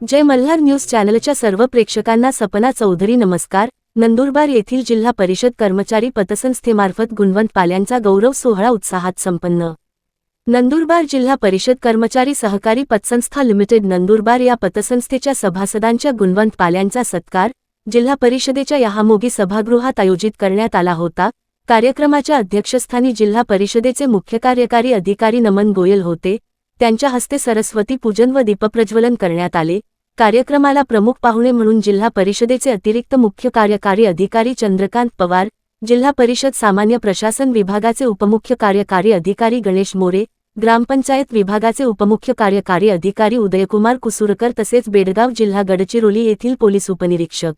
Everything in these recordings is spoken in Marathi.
जय मल्हार न्यूज चॅनलच्या सर्व प्रेक्षकांना सपना चौधरी नमस्कार। नंदुरबार येथील जिल्हा परिषद कर्मचारी पतसंस्थेमार्फत गुणवंत पाल्यांचा गौरव सोहळा उत्साहात संपन्न। नंदुरबार जिल्हा परिषद कर्मचारी सहकारी पतसंस्था लिमिटेड नंदुरबार या पतसंस्थेच्या सभासदांच्या गुणवंत पाल्यांचा सत्कार जिल्हा परिषदेच्या यहामोगी सभागृहात आयोजित करण्यात आला होता। कार्यक्रमाच्या अध्यक्षस्थानी जिल्हा परिषदेचे मुख्य कार्यकारी अधिकारी नमन गोयल होते। त्यांच्या हस्ते सरस्वती पूजन व दीपप्रज्वलन करण्यात आले। कार्यक्रमाला प्रमुख पाहुणे म्हणून जिल्हा परिषदेचे अतिरिक्त मुख्य कार्यकारी अधिकारी चंद्रकांत पवार, जिल्हा परिषद सामान्य प्रशासन विभागाचे उपमुख्य कार्यकारी अधिकारी गणेश मोरे, ग्रामपंचायत विभागाचे उपमुख्य कार्यकारी अधिकारी उदयकुमार कुसुरकर तसेच बेडगाव जिल्हा गडचिरोली येथील पोलीस उपनिरीक्षक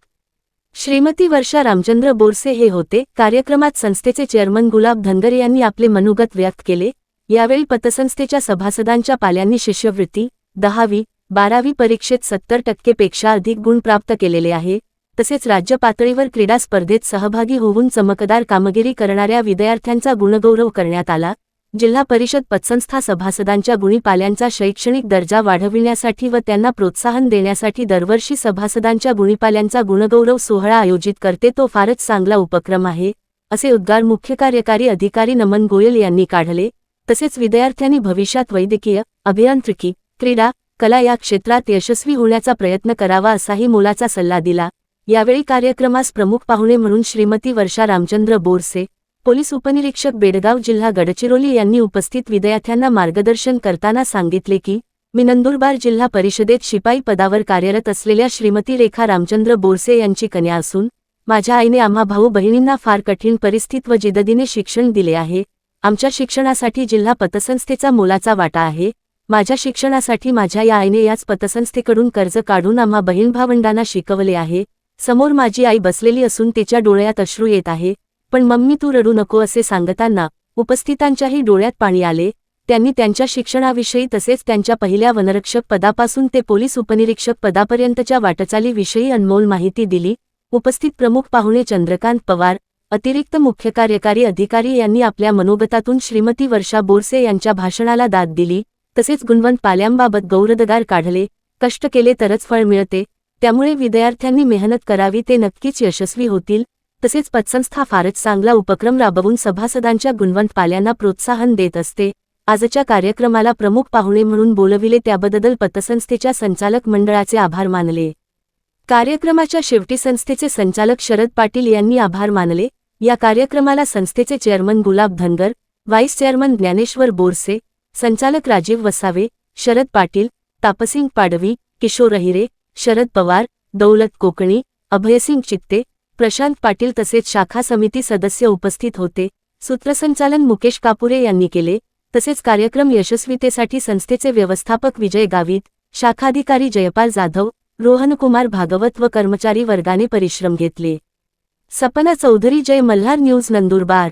श्रीमती वर्षा रामचंद्र बोरसे हे होते। कार्यक्रमात संस्थेचे चेअरमन गुलाब धनगर यांनी आपले मनोगत व्यक्त केले। यावेळी पतसंस्थेच्या सभासदांच्या पाल्यांनी शिष्यवृत्ती 10वी 12वी परीक्षेत 70% पेक्षा अधिक गुण प्राप्त केलेले आहे। तसेच राज्य पातळीवर क्रीडा स्पर्धेत सहभागी होऊन चमकदार कामगिरी करणाऱ्या विद्यार्थ्यांचा गुणगौरव करण्यात आला। जिल्हा परिषद पतसंस्था सभासदांच्या गुणी पाल्यांचा शैक्षणिक दर्जा वाढविण्यासाठी व त्यांना प्रोत्साहन देण्यासाठी दरवर्षी सभासदांच्या गुणीपाल्यांचा गुणगौरव सोहळा आयोजित करते, तो फारच चांगला उपक्रम आहे, असे उद्गार मुख्य कार्यकारी अधिकारी नमन गोयल यांनी काढले। तसेच विद्यार्थ्यांनी भविष्यात वैद्यकीय, अभियांत्रिकी, क्रीडा, कला या क्षेत्रात यशस्वी होण्याचा प्रयत्न करावा असाही मोलाचा सल्ला दिला। यावेळी कार्यक्रमास प्रमुख पाहुणे म्हणून श्रीमती वर्षा रामचंद्र बोरसे, पोलीस उपनिरीक्षक बेडगाव जिल्हा गडचिरोली यांनी उपस्थित विद्यार्थ्यांना मार्गदर्शन करताना सांगितले की मी नंदुरबार जिल्हा परिषदेत शिपाई पदावर कार्यरत असलेल्या श्रीमती रेखा रामचंद्र बोरसे यांची कन्या असून माझ्या आईने आम्हा भाऊ बहिणींना फार कठीण परिस्थितीत व जिद्दीने शिक्षण दिले आहे। आमच्या शिक्षणासाठी जिल्हा पतसंस्थेचा मोलाचा वाटा आहे। माझ्या शिक्षणासाठी माझ्या या आईने याच पतसंस्थेकडून कर्ज काढून आम्हा बहीण भावंडांना शिकवले आहे। समोर माझी आई बसलेली असून तिच्या डोळ्यात अश्रू येत आहे, पण मम्मी तू रडू नको असे सांगताना उपस्थितांच्याही डोळ्यात पाणी आले। त्यांनी त्यांच्या शिक्षणाविषयी तसेच त्यांच्या पहिल्या वनरक्षक पदापासून ते पोलीस उपनिरीक्षक पदापर्यंतच्या वाटचालीविषयी अनमोल माहिती दिली। उपस्थित प्रमुख पाहुणे चंद्रकांत पवार, अतिरिक्त मुख्य कार्यकारी अधिकारी यांनी आपल्या मनोगतातून श्रीमती वर्षा बोरसे यांच्या भाषणाला दाद दिली। तसेच गुणवंत पाल्यांबाबत गौरवोद्गार काढले। कष्ट केले तरच फळ मिळते, त्यामुळे विद्यार्थ्यांनी मेहनत करावी, ते नक्कीच यशस्वी होतील। तसेच पतसंस्था फारच चांगला उपक्रम राबवून सभासदांच्या गुणवंत पाल्यांना प्रोत्साहन देत असते। आजच्या कार्यक्रमाला प्रमुख पाहुणे म्हणून बोलविले त्याबद्दल पतसंस्थेच्या संचालक मंडळाचे आभार मानले। कार्यक्रमाच्या शेवटी संस्थेचे संचालक शरद पाटील यांनी आभार मानले। या कार्यक्रमाला संस्थेचे चेअरमन गुलाब धनगर, व्हाईस चेअरमन ज्ञानेश्वर बोरसे, संचालक राजीव वसावे, शरद पाटील, तापसिंग पाडवी, किशोर अहिरे, शरद पवार, दौलत कोकणी, अभयसिंग चित्ते, प्रशांत पाटील तसेच शाखा समिती सदस्य उपस्थित होते। सूत्रसंचालन मुकेश कापुरे यांनी केले। तसेच कार्यक्रम यशस्वीतेसाठी संस्थेचे व्यवस्थापक विजय गावित, शाखाधिकारी जयपाल जाधव, रोहनकुमार भागवत व कर्मचारी वर्गाने परिश्रम घेतले। सपना चौधरी, जय मल्हार न्यूज, नंदुरबार।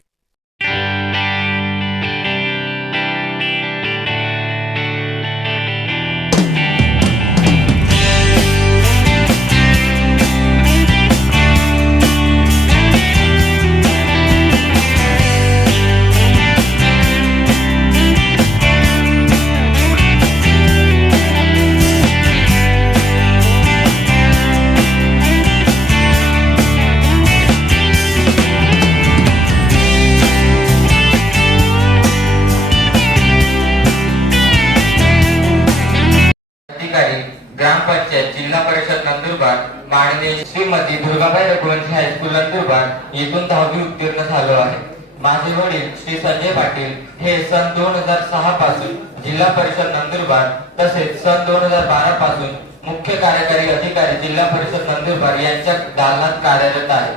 ग्रामपंचायत जिल्हा परिषद नंदुरबार माननीय श्रीमती दुर्गाबाई रघुवंशी हायस्कूल नंदुरबार येथून 10वी उत्तीर्ण झालो आहे। माझे वडील श्री संजय पाटील हे सन 2006 पासून जिल्हा परिषद नंदुरबार तसेच सन 2012 पासून मुख्य कार्यकारी अधिकारी जिल्हा परिषद नंदुरबार यांच्या दालनात कार्यरत आहे।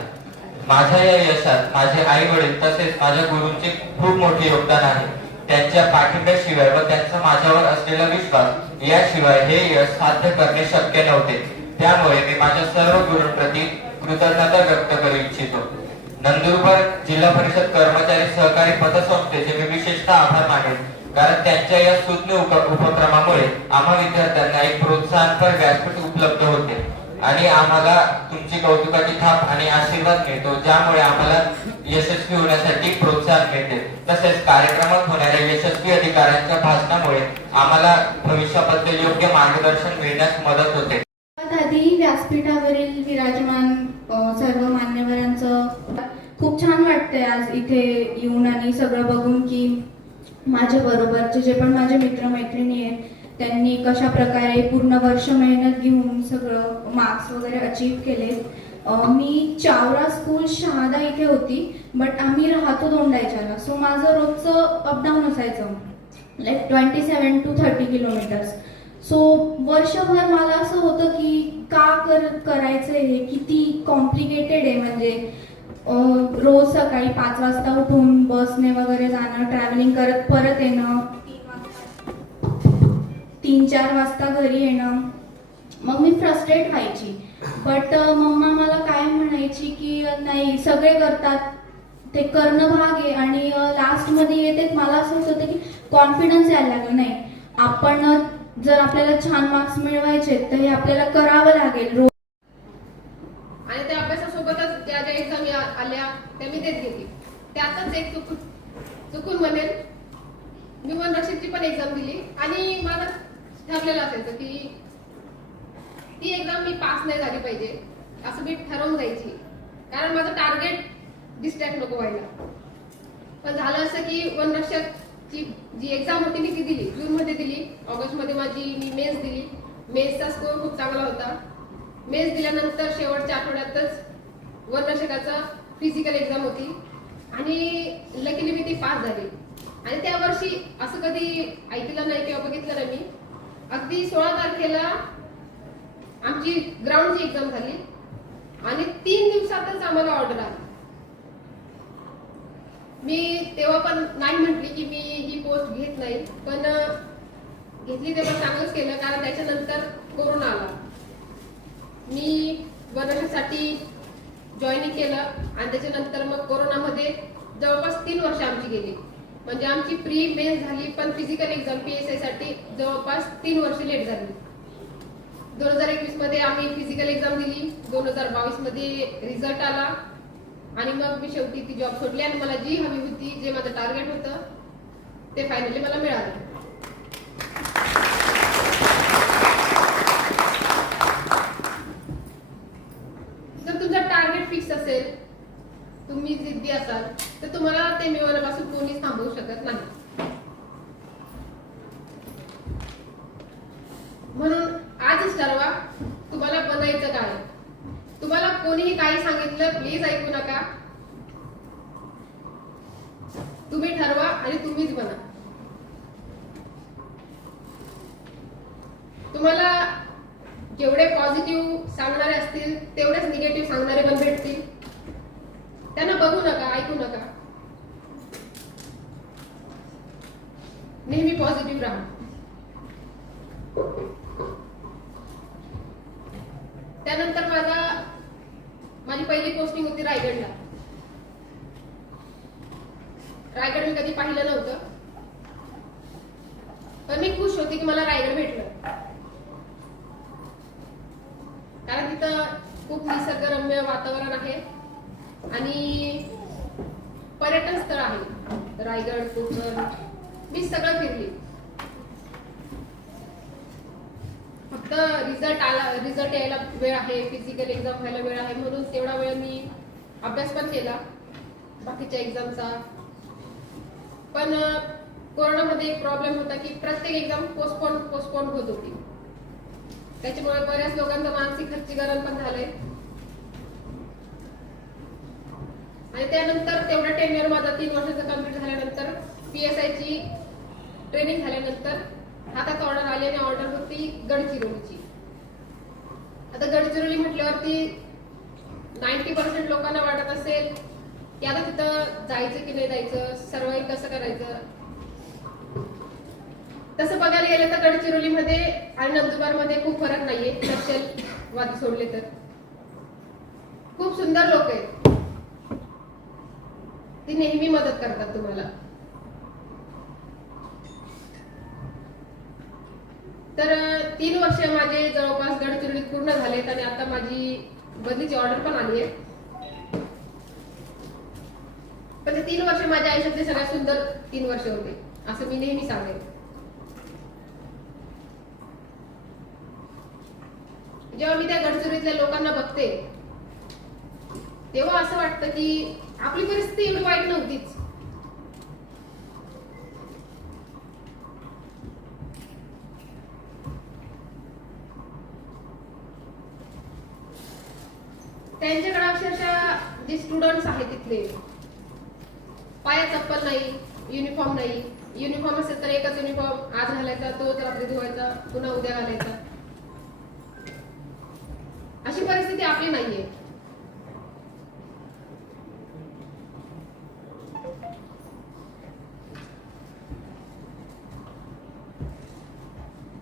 माझ्या या यशात माझे आई वडील तसेच माझ्या गुरूंचे खूप मोठे योगदान आहे। त्यांच्या पाठिंब्याशिवाय व त्यांचा माझ्यावर असलेला विश्वास याशिवाय हे यश साध्य करणे शक्य नव्हते। त्यामुळे मी माझ्या सर्व गुरूंप्रती कृतज्ञता व्यक्त करू इच्छितो। नंदुरबार जिल्हा परिषद कर्मचारी सहकारी पतसंस्थेचे मी विशेषतः आभार मानेन, कारण त्यांच्या या सुज्ञ उपक्रमामुळे आम्हा विद्यार्थ्यांना एक प्रोत्साहनपर व्यासपीठ उपलब्ध होते आणि आम्हाला तुमची कौतुकाची थाप आणि आशीर्वाद मिळतो, ज्यामुळे आम्हाला यशस्वी होण्यासाठी प्रोत्साहन मिळते. तसेच कार्यक्रमात होणाऱ्या यशस्वी अधिकाऱ्यांच्या भाषणामुळे आम्हाला भविष्याबद्दल योग्य मार्गदर्शन मिळण्यास मदत होते. आधी व्यासपीठावरील विराजमान सर्व मान्यवरांचं खूप छान वाटतंय आज इथे येऊन आणि सगळं बघून की माझ्या बरोबरचे जे पण माझे मित्रमैत्रिणी आहेत त्यांनी कशा प्रकारे पूर्ण वर्ष मेहनत घेऊन सगळं मार्क्स वगैरे अचीव केले. मी चावरा स्कूल शहादा इथे होती, बट आम्ही राहतो दोंडाईच्याला, सो माझं रोजचं अपडाऊन असायचं लाईक 27 to 30 किलोमीटर्स. सो वर्षभर मला असं होतं की का करायचं हे, किती कॉम्प्लिकेटेड आहे. म्हणजे रोज सकाळी 5 वाजता उठून बसने वगैरे जाणं, ट्रॅव्हलिंग करत परत येणं, 3-4 वाजता घरी येणं. मग मी फ्रस्ट्रेट व्हायची. बट मम्मा मला काय म्हणायची की नाही, सगळे करतात, ते करणं भाग आहे. आणि लास्टमध्ये येते मला असं होतं की कॉन्फिडन्स यायला लागलं, नाही आपण जर आपल्याला छान मार्क्स मिळवायचे तर हे आपल्याला करावं लागेल. आणि त्या अभ्यासासोबतच ज्या ज्या एक्झाम आल्या त्या मी देत गेली. त्यातच एक चुकून म्हणेल, मी वनरक्षकची पण एक्झाम दिली आणि माझं ठरलेलं असायचं की ती एक्झाम मी पास नाही झाली पाहिजे असं मी ठरवून जायची, कारण माझं टार्गेट डिस्ट्रॅक्ट नको व्हायला. पण झालं असं की वनरक्षकची जी एक्झाम होती मी ती दिली, जूनमध्ये दिली. ऑगस्टमध्ये मी मेन्स दिली. मेन्सचा स्कोर खूप चांगला होता. मेन्स दिल्यानंतर शेवटच्या आठवड्यातच वनरक्षकाचा फिजिकल एक्झाम होती आणि लकीली मी ती पास झाली. आणि त्या वर्षी असं कधी ऐकलं नाही किंवा बघितलं नाही मी. अगदी 16 तारखेला आमची ग्राउंडची एक्झाम झाली आणि 3 दिवसातच आम्हाला ऑर्डर आली. मी तेव्हा पण नाही म्हटली की मी ही पोस्ट घेत नाही, पण घेतली तेव्हा चांगलंच केलं, कारण त्याच्यानंतर कोरोना आला. मी वनरक्षकसाठी जॉईनिंग केलं आणि त्याच्यानंतर मग कोरोनामध्ये जवळपास 3 वर्ष आमची गेली. म्हणजे आमची प्री मेन्स झाली, पण फिजिकल एक्झाम PSI साठी जवळपास 3 वर्ष लेट झाली. 2021 मध्ये आम्ही फिजिकल एक्झाम दिली, 2022 मध्ये रिझल्ट आला आणि मग मी शेवटी ती जॉब सोडली आणि मला जी हवी होती, जे माझं टार्गेट होतं ते फायनली मला मिळालं. जर तुमचं टार्गेट फिक्स असेल, तुम्ही जिद्दी असाल, तर तुम्हाला ते मिळवण्यापासून कोणीच थांबवू शकत नाही. म्हणून आजच ठरवा तुम्हाला बनायचं काय. तुम्हाला कोणीही काही सांगितलं प्लीज ऐकू नका. तुम्ही ठरवा आणि तुम्हीच बना. तुम्हाला जेवढे पॉझिटिव्ह सांगणारे असतील तेवढेच निगेटिव्ह सांगणारे पण भेटतील. त्यांना बघू नका, ऐकू नका. नेहमी पॉझिटिव्ह राहा. त्यानंतर माझी पहिली पोस्टिंग होती रायगडला. रायगड मी कधी पाहिलं नव्हतं, पण मी खुश होती की मला रायगड भेटलं, कारण तिथं खूप निसर्गरम्य वातावरण आहे आणि पर्यटन स्थळ आहे. रायगड, कोकण मी सगळं फिरली. फक्त रिझल्ट यायला वेळ आहे, फिजिकल एक्झाम व्हायला वेळ आहे, म्हणून तेवढा वेळ मी अभ्यास पण केला बाकीच्या एक्झामचा. पण कोरोनामध्ये एक प्रॉब्लेम होता की प्रत्येक एक्झाम पोस्टपोन होत होती. त्याच्यामुळे बऱ्याच लोकांचं मानसिक खच्चीकरण पण झालंय. आणि त्यानंतर तेवढा टेन्युअर माझा 3 वर्षाचा कम्प्लीट झाल्यानंतर PSI ची ट्रेनिंग झाल्यानंतर हातात ऑर्डर आली आणि ऑर्डर होती गडचिरोलीची. आता गडचिरोली म्हटल्यावरती 90% लोकांना वाटत असेल की आता तिथं जायचं की नाही जायचं, सर्वाइव्ह कसं करायचं. तसं बघायला गेलं तर गडचिरोलीमध्ये आणि नंदुरबारमध्ये खूप फरक नाहीये, नक्षलवादी सोडले तर. खूप सुंदर लोक आहेत, ती नेहमी मदत करतात तुम्हाला. तर 3 वर्ष माझे जवळपास गडचिरोलीत पूर्ण झालेत आणि आता माझी बदलीची ऑर्डर पण आली आहे. पण ते 3 वर्ष माझ्या आयुष्यातले सगळ्यात सुंदर 3 वर्ष होते असं मी नेहमी सांगेन. जेव्हा मी त्या गडचिरोलीतल्या लोकांना बघते तेव्हा असं वाटतं की आपली परिस्थिती एवढी वाईट नव्हतीच. त्यांच्याकडे अक्षरशः जे स्टुडंट्स आहेत तिथले पाया चप्पल नाही, युनिफॉर्म नाही. युनिफॉर्म असेल तर एकच युनिफॉर्म आज घालायचा, तोच रात्री धुवायचा, पुन्हा उद्या घालायचा. अशी परिस्थिती आपली नाहीये.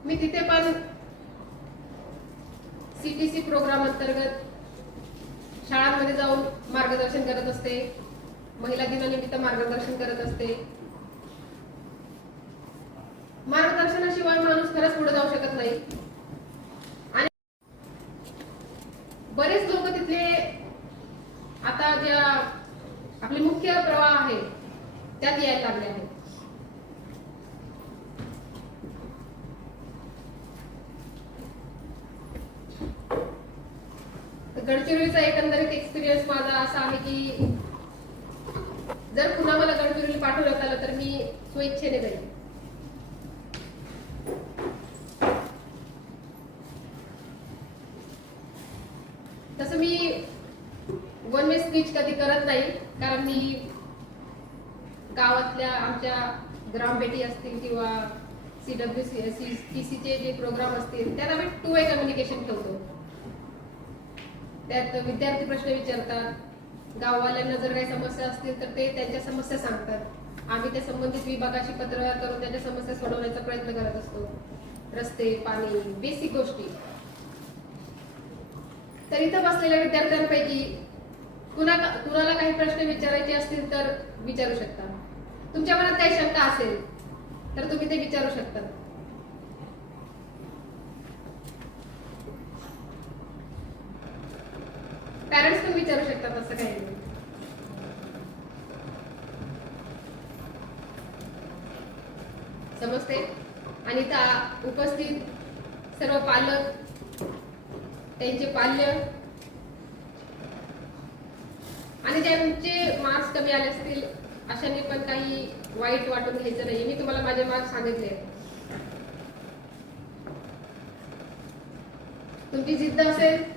मी तिथे पण CTC प्रोग्राम अंतर्गत शाळांमध्ये जाऊन मार्गदर्शन करत असते. महिला दिनानिमित्त मार्गदर्शन करत असते. मार्गदर्शनाशिवाय माणूस खरंच पुढे जाऊ शकत नाही. आणि बरेच लोक तिथले आता ज्या आपले मुख्य प्रवाह आहे त्यात यायला लागले आहेत. गडचिरोलीचा एकंदरीत एक्सपिरियन्स माझा असा आहे की जर पुन्हा मला गडचिरोली पाठवण्यात आलं तर मी स्वेच्छेने जाईल. तसं मी वन वे स्पीच कधी करत नाही, कारण मी गावातल्या आमच्या ग्रामभेटी असतील किंवा CWCTCचे जे प्रोग्राम असतील त्यात आम्ही 2 वे कम्युनिकेशन ठेवतो. त्यात विद्यार्थी प्रश्न विचारतात, गाववाल्यांना जर काही समस्या असतील तर ते त्यांच्या समस्या सांगतात. आम्ही त्या संबंधित विभागाशी पत्रव्यवहार करून त्यांच्या समस्या सोडवण्याचा प्रयत्न करत असतो. रस्ते, पाणी, बेसिक गोष्टी. तर इथं बसलेल्या विद्यार्थ्यांपैकी कुणाला काही प्रश्न विचारायचे असतील तर विचारू शकता. तुमच्या मनात काही शंका असेल तर तुम्ही ते विचारू शकता. पॅरेंट्स पण विचारू शकतात, असं काही नाही. समजते. आणि त्या उपस्थित सर्व पालक, त्यांचे पाल्य आणि ज्यांचे मार्क्स कमी आले असतील अशांनी पण काही वाईट वाटून घ्यायचं नाही. मी तुम्हाला माझे मार्क्स सांगितले. तुमची जिद्द असेल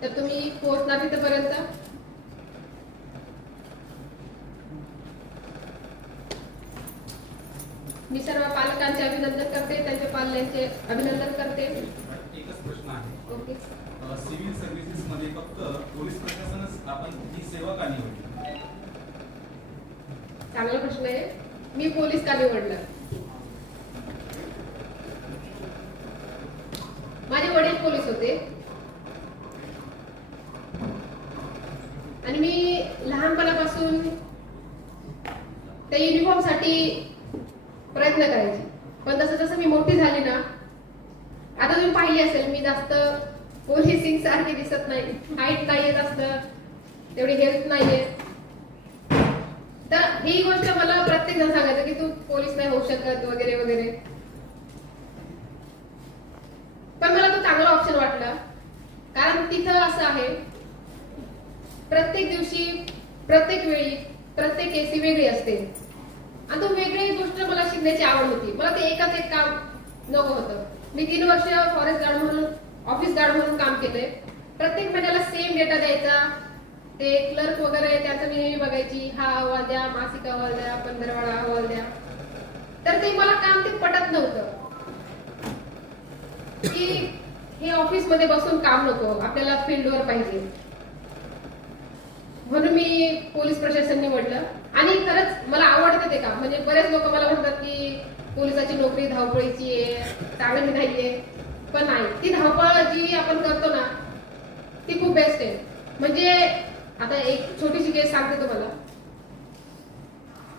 तर तुम्ही पोहोचणार तिथपर्यंत. मी सर्व पालकांचे अभिनंदन करते, त्यांच्या पाल्यांचे अभिनंदन करते. एकच प्रश्न आहे. ओके. सिव्हिल सर्व्हिसेस मध्ये फक्त पोलीस प्रशासनच आपण ही सेवा का निवडली? चांगला प्रश्न आहे. मी पोलीस का निवडला? माझे वडील पोलीस होते आणि मी लहानपणापासून त्या युनिफॉर्म साठी प्रयत्न करायचे. पण जसं जसं मी मोठी झाली ना, आता तुम्ही पाहिली असेल मी जास्त पोलिसिंग सारखी दिसत नाही. हाईट नाहीये जास्त, तेवढी हेल्थ नाहीये. तर ही गोष्ट मला प्रत्येक जण सांगायचं की तू पोलीस नाही होऊ शकत वगैरे वगैरे. पण मला तो चांगला ऑप्शन वाटला, कारण तिथं असं आहे प्रत्येक दिवशी, प्रत्येक वेळी, प्रत्येक केसी वेगळी असते. आणि तो वेगळी गोष्ट मला शिकण्याची आवड होती. मला ते एकच एक काम नको होतं. मी 3 वर्ष फॉरेस्ट गार्ड म्हणून, ऑफिस गार्ड म्हणून काम केलंय. प्रत्येक महिन्याला सेम डेटा द्यायचा. ते क्लर्क वगैरे त्याचं मी बघायची, हा अहवाल द्या, मासिक अहवाल द्या, पंधरवाडा अहवाल द्या. तर ते मला काम ते पटत नव्हतं की हे ऑफिस मध्ये बसून काम नको, आपल्याला फील्डवर पाहिजे. म्हणून मी पोलीस प्रशासन निवडलं. आणि खरंच मला आवडतं ते काम. म्हणजे बरेच लोक मला म्हणतात की पोलिसाची नोकरी धावपळीची आहे, चांगली नाहीये. पण नाही, ती धावपळ जी आपण करतो ना ती खूप बेस्ट आहे. म्हणजे आता एक छोटीशी केस सांगते तुम्हाला.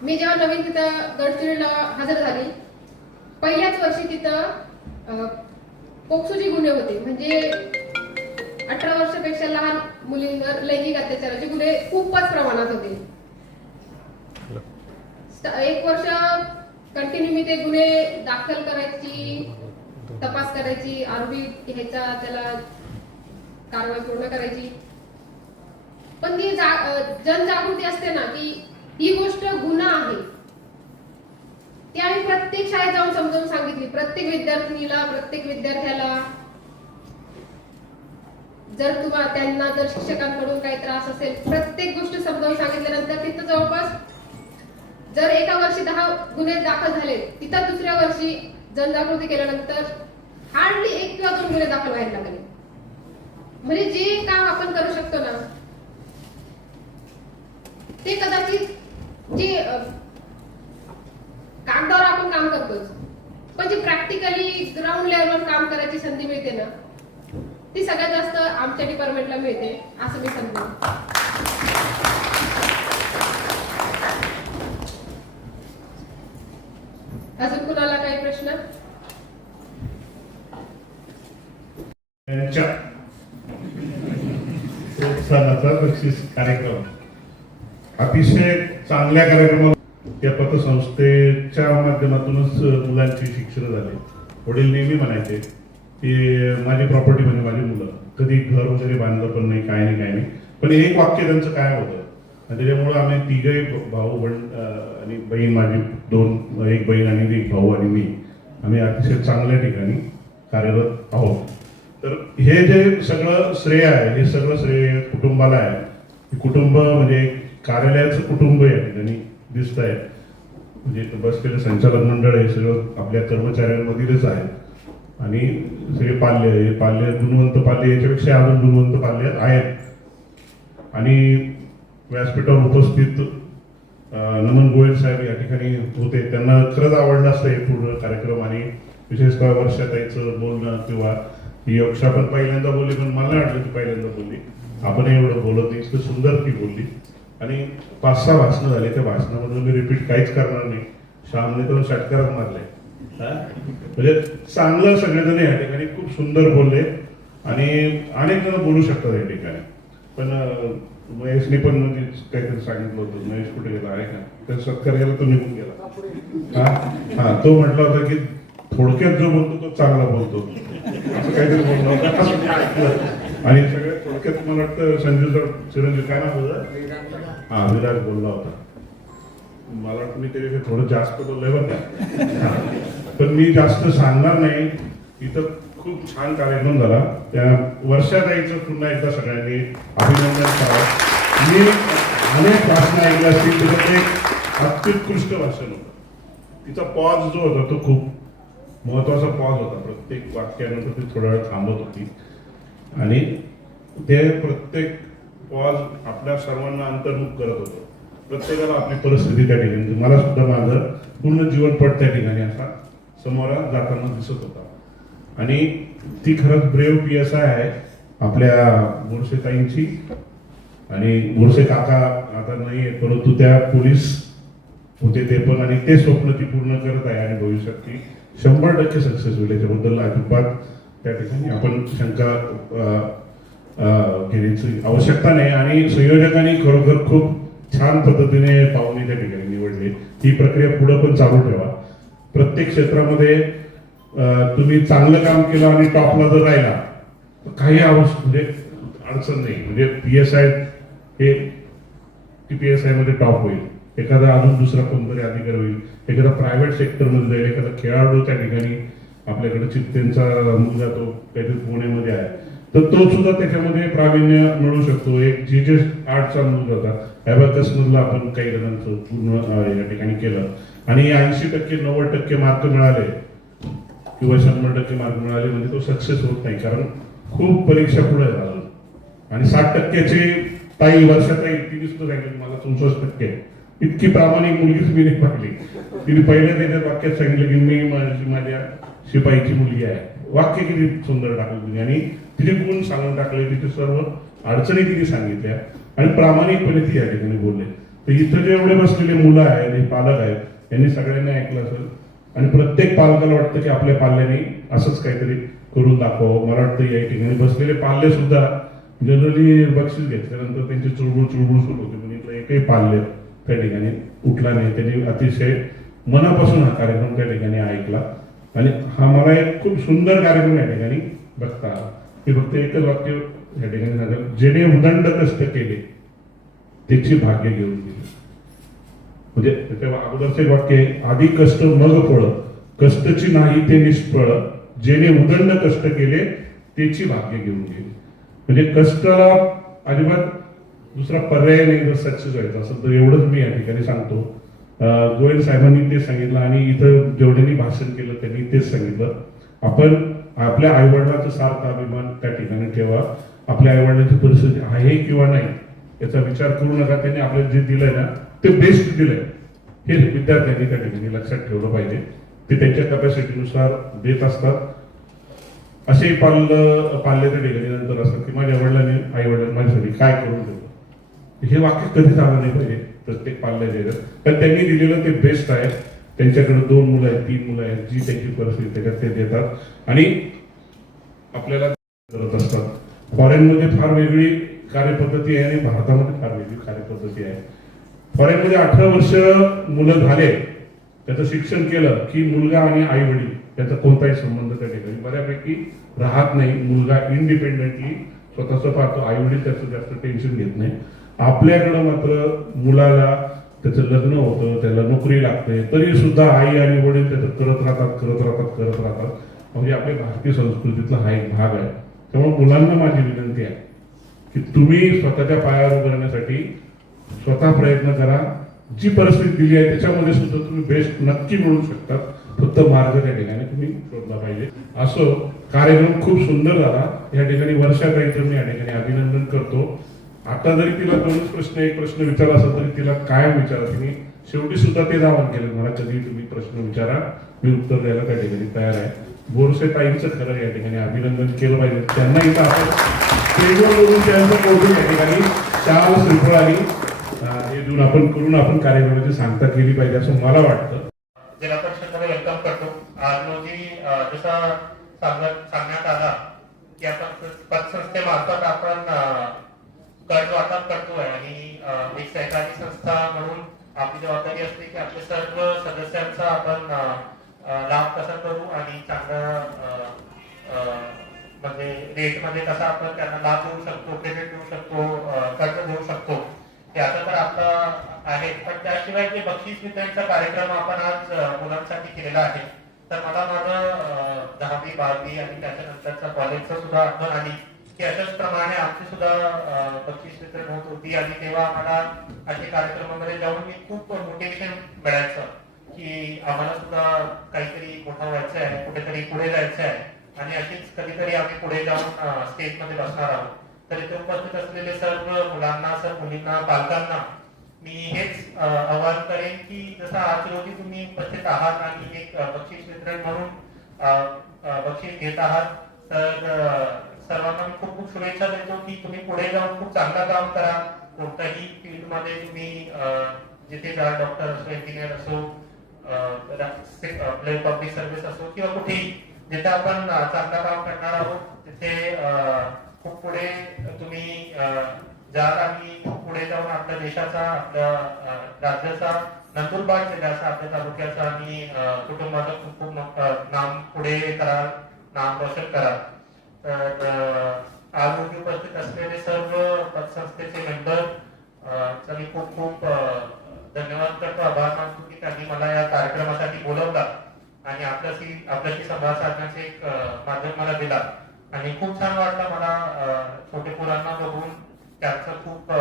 मी जेव्हा नवीन तिथं गडचिरोलीला हजर झाली, पहिल्याच वर्षी तिथं पोक्सोचे गुन्हे होते, म्हणजे 18 वर्षापेक्षा लहान मुलींवर लैंगिक अत्याचाराचे गुन्हे खूपच प्रमाणात होते. 1 वर्ष कंटिन्यू मी ते गुन्हे दाखल करायची, तपास करायची, आरोपी घ्यायचा, त्याला कारवाई पूर्ण करायची. पण ती जनजागृती असते ना की ही गोष्ट गुन्हा आहे, ती आम्ही प्रत्येक शाळेत जाऊन समजावून सांगितली. प्रत्येक विद्यार्थिनीला, प्रत्येक विद्यार्थ्याला, जर त्यांना जर शिक्षकांकडून काही त्रास असेल, प्रत्येक गोष्ट समजावून सांगितल्यानंतर तिथं जवळपास जर एका वर्षी 10 गुन्हे दाखल झाले, तिथं दुसऱ्या वर्षी जनजागृती केल्यानंतर हार्डली 1 किंवा 2 गुन्हे दाखल व्हायला लागले. म्हणजे जे काम आपण करू शकतो ना ते कदाचित जे कागदावर आपण काम करतोच, पण जे प्रॅक्टिकली ग्राउंड लेवलवर काम करायची संधी मिळते ना ती सगळ्यात जास्त आमच्या डिपार्टमेंटला मिळते असं मी समजते. अजून कुणाला काही प्रश्न? त्यांच्या प्रोत्साहनाचा बक्षीस कार्यक्रम अतिशय चांगल्या कार्यक्रमात त्या पतसंस्थेच्या माध्यमातूनच मुलांची शिक्षण झाले. वडील नेहमी म्हणायचे की माझी प्रॉपर्टी म्हणजे माझी मुलं, कधी घर वगैरे बांधलं पण नाही, काय नाही. पण एक वाक्य त्यांचं काय होतं, आणि त्याच्यामुळं आम्ही तिघही भाऊ आणि बहीण, माझी 2, एक बहीण आणि 1 भाऊ आणि मी, आम्ही अतिशय चांगल्या ठिकाणी कार्यरत आहोत. तर हे जे सगळं श्रेय आहे, हे सगळं श्रेय कुटुंबाला आहे. कुटुंब म्हणजे कार्यालयाचं कुटुंब या ठिकाणी दिसत आहे. म्हणजे बसलेलं संचालक मंडळ हे सगळं आपल्या कर्मचाऱ्यांमधीलच आहे. आणि सगळे पाल्य गुणवंत पाल्य, याच्यापेक्षा अजून गुणवंत पाल्य आहेत. आणि व्यासपीठावर उपस्थित नमन गोयल साहेब या ठिकाणी होते, त्यांना खरंच आवडलं असतं हे पूर्ण कार्यक्रम. आणि विशेषतः वर्षाताईचं बोलणं किंवा ही अक्षा पण पहिल्यांदा बोलली, पण मला नाही वाटलं की पहिल्यांदा बोलली. आपण एवढं बोलत नाही, इतकं सुंदर ती बोलली. आणि 5-6 भाषणं झाली, त्या भाषणामधून मी रिपीट काहीच करणार नाही. श्यामने तर षटकारच मारले. म्हणजे चांगलं सगळेजण या ठिकाणी खूप सुंदर बोलले आणि अनेक जण बोलू शकतात या ठिकाणी. पण महेशने पण म्हणजे काहीतरी सांगितलं होतं, महेश कुठे गेला आहे का, त्या सत्कार गेला तो निघून गेला. हा तो म्हटला होता की थोडक्यात जो बोलतो तो चांगला बोलतो, असं काहीतरी बोललं होतं. आणि सगळ्यात थोडक्यात मला वाटतं चिरंजीव काय नाव होतं, विराज बोलला होता. मला वाटतं मी त्याच्यापेक्षा थोडं जास्त बोललोय बरं का. पण मी जास्त सांगणार नाही. इथं खूप छान कार्यक्रम झाला. त्या वर्षाताईचं पुन्हा एकदा सगळ्यांनी अभिनंदन करावं. मी अनेक भाषणं ऐकलं असतील, त्याच्यात एक अत्युत्कृष्ट भाषण होतं. तिचा पॉज जो होता तो खूप महत्वाचा पॉज होता. प्रत्येक वाक्यानंतर ती थोडा वेळ थांबत होती आणि ते प्रत्येक पॉज आपल्या सर्वांना अंतर्मुख करत होतं. प्रत्येकाला आपली परिस्थिती त्या ठिकाणी, मला सुद्धा माझं पूर्ण जीवनपट त्या ठिकाणी असा समोर जाताना दिसत होता. आणि ती खरंच ब्रेव PSI आहे आपल्या मोरशेताईंची. आणि मोरशे काका आता नाही आहेत, परंतु त्या पोलीस होते ते पण, आणि ते स्वप्न ती पूर्ण करत आहे. आणि भविष्यात ती 100% सक्सेस होईल, याच्याबद्दल अजिबात त्या ठिकाणी आपण शंका घेण्याची आवश्यकता नाही. आणि संयोजकांनी खरोखर खूप छान पद्धतीने पाहुणे त्या ठिकाणी निवडले. ही प्रक्रिया पुढे पण चालू ठेवा. प्रत्येक क्षेत्रामध्ये तुम्ही चांगलं काम केलं आणि टॉपला जर राहिला तर काही म्हणजे अडचण नाही. म्हणजे PSI हे PSI मध्ये टॉप होईल, एखादा अजून दुसरा कोणतरी अधिकारी होईल, एखादा प्रायव्हेट सेक्टरमध्ये जाईल, एखादा खेळाडू त्या ठिकाणी आपल्याकडे चित्तेंचा मुलगा तो काहीतरी पुण्यामध्ये आहे, तर तो सुद्धा त्याच्यामध्ये प्रावीण्य मिळू शकतो. एक जे आर्टचा मुलगा होता, ॲबॅकस मधला आपण काही जणांचं पूर्ण या ठिकाणी केलं आणि 80% 90% मार्क मिळाले किंवा 100% मार्क मिळाले म्हणजे तो सक्सेस होत नाही, कारण खूप परीक्षा पुढे झालं. आणि 60%ची ताई वर्षाताई तिने सुद्धा सांगितलं मला 64%. इतकी प्रामाणिक मुलगीच मी नाही पाहिली. तिने पहिल्या त्याच्यात वाक्यात सांगितलं की मी माझ्या शिपाईची मुलगी आहे. वाक्य किती सुंदर टाकलं तिने आणि तिचे गुण सांगून टाकले, तिथे सर्व अडचणी तिने सांगितल्या आणि प्रामाणिकपणे ती या ठिकाणी बोलले. तर इथं जे एवढे बसलेले मुलं आहेत, हे पालक आहेत, यांनी सगळ्यांनी ऐकलं असेल आणि प्रत्येक पालकाला वाटतं की आपल्या पाल्याने असंच काहीतरी करून दाखवावं. मला वाटतं या ठिकाणी बसलेले पाल्य सुद्धा जनरली बक्षीस घेतल्यानंतर त्यांची चुळबुळ सुरू होते, पण इथलं एकही पाल्य त्या ठिकाणी उठला नाही. त्यांनी अतिशय मनापासून हा कार्यक्रम त्या ठिकाणी ऐकला आणि हा मला एक खूप सुंदर कार्यक्रम या ठिकाणी बघता आला. ते फक्त एकच वाक्य या ठिकाणी सांगेल, जेणे उदंड कष्ट केले त्याची भाग्य घेऊन गेले. म्हणजे त्याच्या अगोदरचं एक वाक्य आहे, आधी कष्ट मग फळ, कष्टची नाही ते निष्फळ, जेणे उदंड कष्ट केले त्याची भाग्य घेऊन गेले. म्हणजे कष्टाला अजिबात दुसरा पर्याय नाही जर सक्सेस व्हायचा असेल तर एवढंच मी या ठिकाणी सांगतो. गोयल साहेबांनी तेच सांगितलं आणि इथं जेवढ्यांनी भाषण केलं त्यांनी तेच सांगितलं, आपण आपल्या आईवडिलांचा सार्थ अभिमान त्या ठिकाणी ठेवा. आपल्या आईवडिलांची परिस्थिती आहे किंवा नाही याचा विचार करू नका. त्यांनी आपल्याला जे दिलंय ना ते बेस्ट दिलंय हे विद्यार्थ्यांनी त्या ठिकाणी लक्षात ठेवलं पाहिजे. ते त्यांच्या कॅपॅसिटीनुसार देत असतात. असे पाल्य त्या ठिकाणी नंतर असतात की माझ्या वडिलांनी आई वडिलांनी माझ्यासाठी काय करून दिलं. हे वाक्य कधीच आलं नाही पाहिजे प्रत्येक पाल्याच्या ह्याच्यात, कारण त्यांनी दिलेलं ते बेस्ट आहे. त्यांच्याकडे 2 मुलं आहेत, 3 मुलं आहेत, जी त्यांची परिस्थिती त्याच्यात ते देतात आणि आपल्याला करत असतात. फॉरेनमध्ये फार वेगळी कार्यपद्धती आहे आणि भारतामध्ये फार वेगळी कार्यपद्धती आहे. फॉरेनमध्ये 18 वर्ष मुलं झाले, त्याचं शिक्षण केलं की मुलगा आणि आई वडील त्याचा कोणताही संबंध त्या ठिकाणी बऱ्यापैकी राहत नाही. मुलगा इंडिपेंडेंटली स्वतःच पाहतो, आई वडील त्याचं जास्त टेन्शन घेत नाही. आपल्याकडं मात्र मुलाला त्याचं लग्न होतं, त्याला नोकरी लागते, तरी सुद्धा आई आणि वडील त्याचं करत राहतात. म्हणजे आपल्या भारतीय संस्कृतीतला हा एक भाग आहे. त्यामुळे मुलांना माझी विनंती आहे की तुम्ही स्वतःच्या पायावर उभं राहण्यासाठी स्वतः प्रयत्न करा. जी परिस्थिती दिली आहे त्याच्यामध्ये सुद्धा तुम्ही बेस्ट नक्की मिळू शकतात. फक्त मार्ग त्या ठिकाणी तुम्ही शोधला पाहिजे. असो, कार्यक्रम खूप सुंदर झाला. या ठिकाणी वर्षाताईंचं मी या ठिकाणी अभिनंदन करतो. आता जरी तिला 2 प्रश्न 1 प्रश्न विचारला असेल तरी तिला कायम विचारा. तिने शेवटी सुद्धा तेच आवाहन केलं, मला कधी तुम्ही प्रश्न विचारा, मी उत्तर द्यायला त्या ठिकाणी तयार आहे. बोरसे ताईंचं खरं या ठिकाणी अभिनंदन केलं पाहिजे. त्यांना इथं आपण स्टेजवरून त्यांचं कौतुक या ठिकाणी शाल श्रीफळाने हे देऊन आपण कार्यक्रमाची सांगता केली पाहिजे असं मला वाटतं. जिल्हा परिषदेमध्ये वेलकम करतो. आज रोजी जसं सांगण्यात आला की आपण पतसंस्थेमार्फत आपण कर्ज वाटप करतोय आणि एक सहकारी संस्था म्हणून आपली जबाबदारी असते की आपल्या सर्व सदस्यांचा आपण लाभ कसा करू आणि चांगलं म्हणजे रेट मध्ये कसा आपण त्यांना लाभ देऊ शकतो, क्रेडिट देऊ शकतो, कर्ज देऊ शकतो याचा तर आपला आहे. पण त्याशिवाय जे बक्षीस वितरणचा कार्यक्रम आपण आज मुलांसाठी केलेला आहे, तर मला माझं 10वी 12वी आणि त्याच्यानंतरचा कॉलेजचं सुद्धा आठवण आली की अशाच प्रमाणे आमची सुद्धा बक्षीस वितरण होत होती आणि तेव्हा आम्हाला अशा कार्यक्रमामध्ये जाऊन मी खूप मोटिवेशन मिळायचं की आम्हाला सुद्धा काहीतरी मोठं व्हायचं आहे, कुठेतरी पुढे जायचं आहे आणि अशीच कधीतरी आम्ही पुढे जाऊन स्टेजमध्ये बसणार आहोत. तर इथे उपस्थित असलेले सर्व मुलांना, सर्व मुलींना, पालकांना मी हेच आवाहन करेन की जसं आज रोजी तुम्ही उपस्थित आहात आणि एक बक्षीस वितरण म्हणून बक्षीस घेत आहात, तर सर्वांना मी खूप खूप शुभेच्छा देतो की तुम्ही पुढे जाऊन खूप चांगलं काम करा. कोणत्याही फील्डमध्ये तुम्ही जिथे जा, डॉक्टर असो, इंजिनियर असो, आपले पब्लिक सर्व्हिस असो किंवा कुठेही जिथे आपण चांगलं काम करणार आहोत तिथे खूप पुढे तुम्ही जाल आणि पुढे जाऊन आपल्या देशाचा, आपल्या राज्याचा, नंदुरबार जिल्ह्याचा, आपल्या तालुक्याचा आणि कुटुंबाचं खूप खूप नाम पुढे करा, नाम रोशन करा. तर आज रोजी उपस्थित असलेले सर्व पतसंस्थेचे मेंबर मी खूप खूप धन्यवाद करतो, आभार मानतो की त्यांनी मला या कार्यक्रमासाठी बोलवला आणि आपल्याशी संवाद साधण्याचे एक माध्यम मला दिला आणि खूप छान वाटलं मला. छोटे मुलांना बघून त्यांचा खूप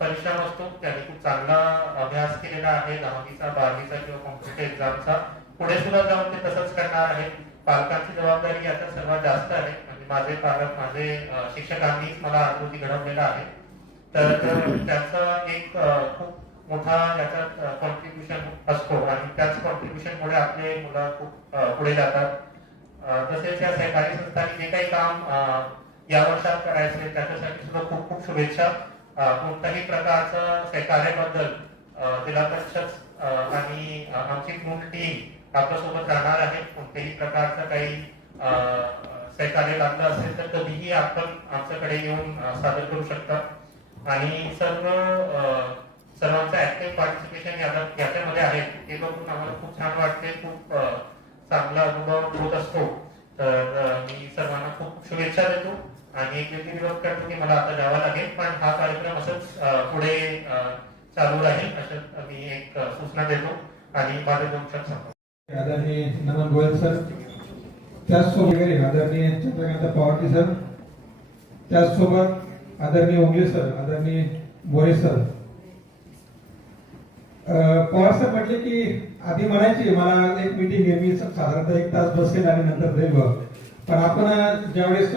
परिश्रम असतो, त्यांनी खूप चांगला अभ्यास केलेला आहे 10वीचा 12वीचा किंवा कॉम्पिटेटिव्ह एक्झामचा. पुढे सुद्धा जाऊन ते तसंच करणार आहेत. पालकांची जबाबदारी याच्यात सर्वात जास्त आहे. म्हणजे माझे पालक, माझे शिक्षकांनीच मला आज रोजी घडवलेलं आहे. तर त्याचा एक खूप मोठा याच्यात कॉन्ट्रीब्युशन असतो आणि त्याच कॉन्ट्रीब्युशनमुळे आपले मुलं खूप पुढे जातात. तसेच या सहकारी संस्थांनी जे काही काम या वर्षात करायचे त्याच्यासाठी सुद्धा खूप खूप शुभेच्छा. कोणत्याही प्रकारचं सहकार्याबद्दल जिल्हा परिषद आणि आमची पूर्ण टीम आपल्यासोबत राहणार आहेत. कोणत्याही प्रकारचं काही सहकार्य लागलं असेल तर कधीही आपण आमच्याकडे येऊन सादर करू शकता. आणि सर्वांचं ऍक्टिव्ह पार्टिसिपेशन याच्यामध्ये आहे ते बघून आम्हाला खूप छान वाटते. खूप चांगला अनुभव होत असतो. तर मी सर्वांना खूप शुभेच्छा देतो आणि एक विरोध करतो की मला आता जावं लागेल, पण हा कार्यक्रम असंच पुढे चालू राहील असं मी एक सूचना देतो आणि माझे 2 शब्द सांगतो. आदरणीय नमन गोयल सर, त्याचसोबत आदरणीय चंद्रकांत पवारजी सर, त्याचसोबत आदरणीय उंगले सर, आदरणीय मोरे सर. पवार सर म्हटले की आधी म्हणायची मला एक मीटिंग आहे, मी साधारणतः 1 तास बसेल आणि नंतर जाईल. पण आपण ज्यावेळेस